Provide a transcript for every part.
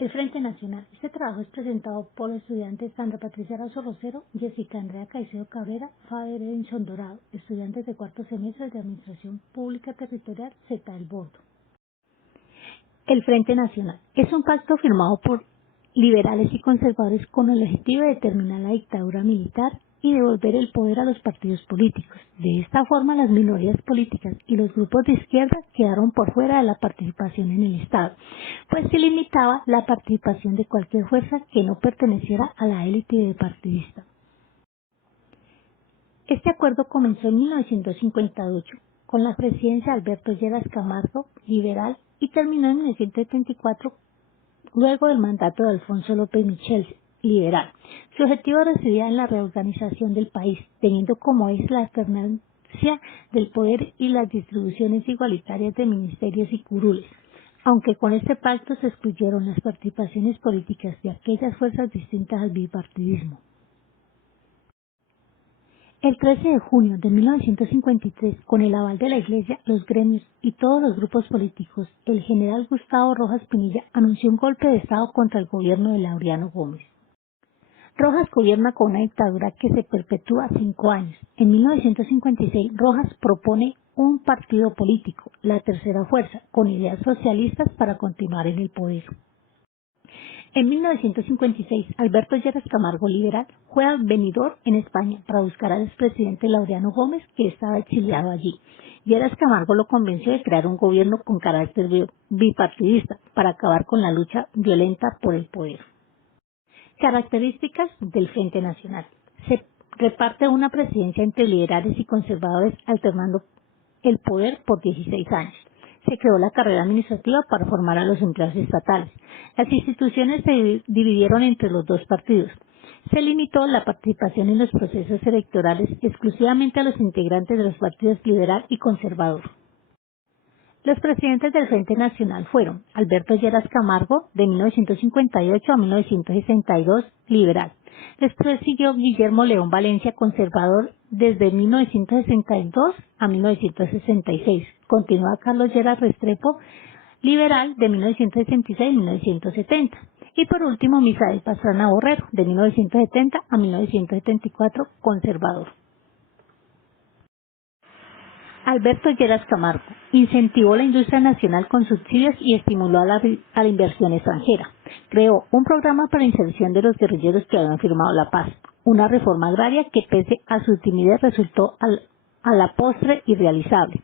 El Frente Nacional. Este trabajo es presentado por los estudiantes Sandra Patricia Arazo Rosero, Jessica Andrea Caicedo Cabrera, Faber Edinson Dorado, estudiantes de cuarto semestre de Administración Pública Territorial Z del Bordo. El Frente Nacional es un pacto firmado por liberales y conservadores con el objetivo de determinar la dictadura militar y devolver el poder a los partidos políticos. De esta forma, las minorías políticas y los grupos de izquierda quedaron por fuera de la participación en el Estado, pues se limitaba la participación de cualquier fuerza que no perteneciera a la élite partidista. Este acuerdo comenzó en 1958 con la presidencia de Alberto Lleras Camargo, liberal, y terminó en 1974 luego del mandato de Alfonso López Michel, liberal. Su objetivo residía en la reorganización del país, teniendo como eje la alternancia del poder y las distribuciones igualitarias de ministerios y curules, aunque con este pacto se excluyeron las participaciones políticas de aquellas fuerzas distintas al bipartidismo. El 13 de junio de 1953, con el aval de la Iglesia, los gremios y todos los grupos políticos, el general Gustavo Rojas Pinilla anunció un golpe de Estado contra el gobierno de Laureano Gómez. Rojas gobierna con una dictadura que se perpetúa 5 años. En 1956, Rojas propone un partido político, la Tercera Fuerza, con ideas socialistas para continuar en el poder. En 1956, Alberto Lleras Camargo, liberal, fue a Benidorm, en España, para buscar al expresidente Laureano Gómez, que estaba exiliado allí. Lleras Camargo lo convenció de crear un gobierno con carácter bipartidista para acabar con la lucha violenta por el poder. Características del Frente Nacional. Se reparte una presidencia entre liberales y conservadores, alternando el poder por 16 años. Se creó la carrera administrativa para formar a los empleados estatales. Las instituciones se dividieron entre los dos partidos. Se limitó la participación en los procesos electorales exclusivamente a los integrantes de los partidos liberal y conservador. Los presidentes del Frente Nacional fueron Alberto Lleras Camargo, de 1958 a 1962, liberal. Después siguió Guillermo León Valencia, conservador, desde 1962 a 1966. Continúa Carlos Lleras Restrepo, liberal, de 1966 a 1970. Y por último, Misael Pastrana Borrero, de 1970 a 1974, conservador. Alberto Lleras Camargo incentivó la industria nacional con subsidios y estimuló a la inversión extranjera. Creó un programa para inserción de los guerrilleros que habían firmado la paz, una reforma agraria que pese a su timidez resultó a la postre irrealizable.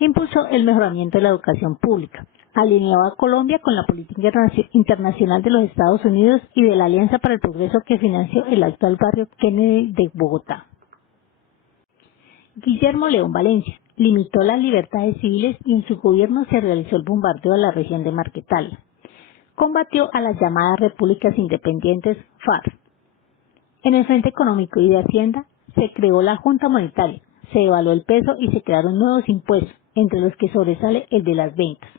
Impulsó el mejoramiento de la educación pública. Alineó a Colombia con la política internacional de los Estados Unidos y de la Alianza para el Progreso que financió el actual barrio Kennedy de Bogotá. Guillermo León Valencia limitó las libertades civiles y en su gobierno se realizó el bombardeo a la región de Marquetalia. Combatió a las llamadas repúblicas independientes FARC. En el Frente Económico y de Hacienda se creó la Junta Monetaria, se devaluó el peso y se crearon nuevos impuestos, entre los que sobresale el de las ventas.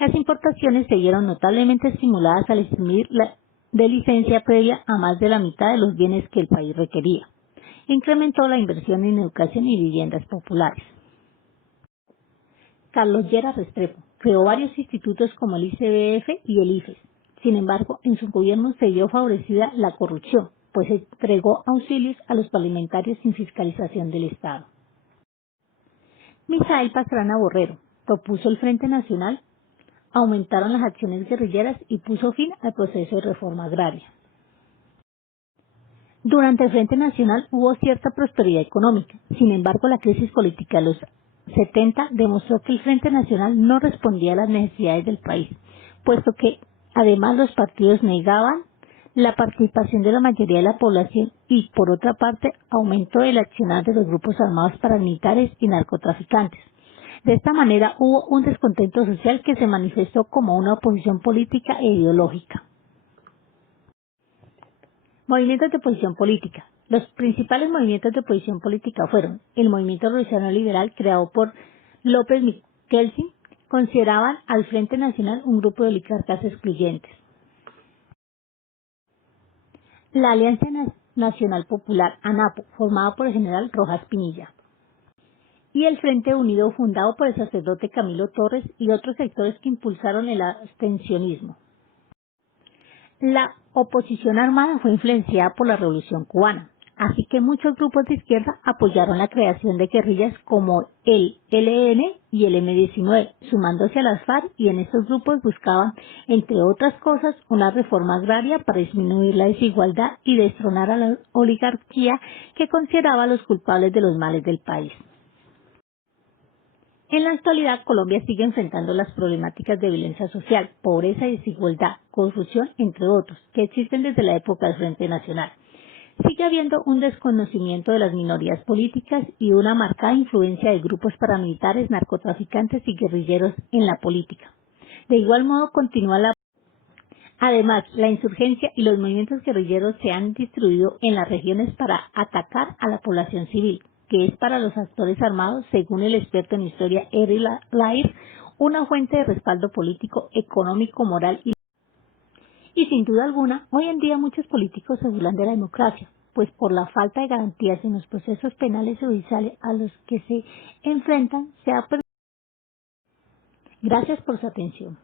Las importaciones se vieron notablemente estimuladas al eximir de licencia previa a más de la mitad de los bienes que el país requería. Incrementó la inversión en educación y viviendas populares. Carlos Lleras Restrepo creó varios institutos como el ICBF y el IFES. Sin embargo, en su gobierno se vio favorecida la corrupción, pues entregó auxilios a los parlamentarios sin fiscalización del Estado. Misael Pastrana Borrero propuso el Frente Nacional, aumentaron las acciones guerrilleras y puso fin al proceso de reforma agraria. Durante el Frente Nacional hubo cierta prosperidad económica. Sin embargo, la crisis política de los 70 demostró que el Frente Nacional no respondía a las necesidades del país, puesto que además los partidos negaban la participación de la mayoría de la población y, por otra parte, aumentó el accionar de los grupos armados paramilitares y narcotraficantes. De esta manera hubo un descontento social que se manifestó como una oposición política e ideológica. Movimientos de oposición política. Los principales movimientos de oposición política fueron el Movimiento Revolucionario Liberal, creado por López Michelsen, consideraban al Frente Nacional un grupo de oligarcas excluyentes. La Alianza Nacional Popular, ANAPO, formada por el general Rojas Pinilla. Y el Frente Unido, fundado por el sacerdote Camilo Torres y otros sectores que impulsaron el abstencionismo. La oposición armada fue influenciada por la Revolución Cubana, así que muchos grupos de izquierda apoyaron la creación de guerrillas como el ELN y el M-19, sumándose a las FARC, y en estos grupos buscaban, entre otras cosas, una reforma agraria para disminuir la desigualdad y destronar a la oligarquía que consideraba a los culpables de los males del país. En la actualidad, Colombia sigue enfrentando las problemáticas de violencia social, pobreza y desigualdad, corrupción, entre otros, que existen desde la época del Frente Nacional. Sigue habiendo un desconocimiento de las minorías políticas y una marcada influencia de grupos paramilitares, narcotraficantes y guerrilleros en la política. De igual modo, Además, la insurgencia y los movimientos guerrilleros se han distribuido en las regiones para atacar a la población civil, que es para los actores armados, según el experto en historia Eric Lair, una fuente de respaldo político, económico, moral y sin duda alguna, hoy en día muchos políticos se burlan de la democracia, pues por la falta de garantías en los procesos penales y judiciales a los que se enfrentan, Gracias por su atención.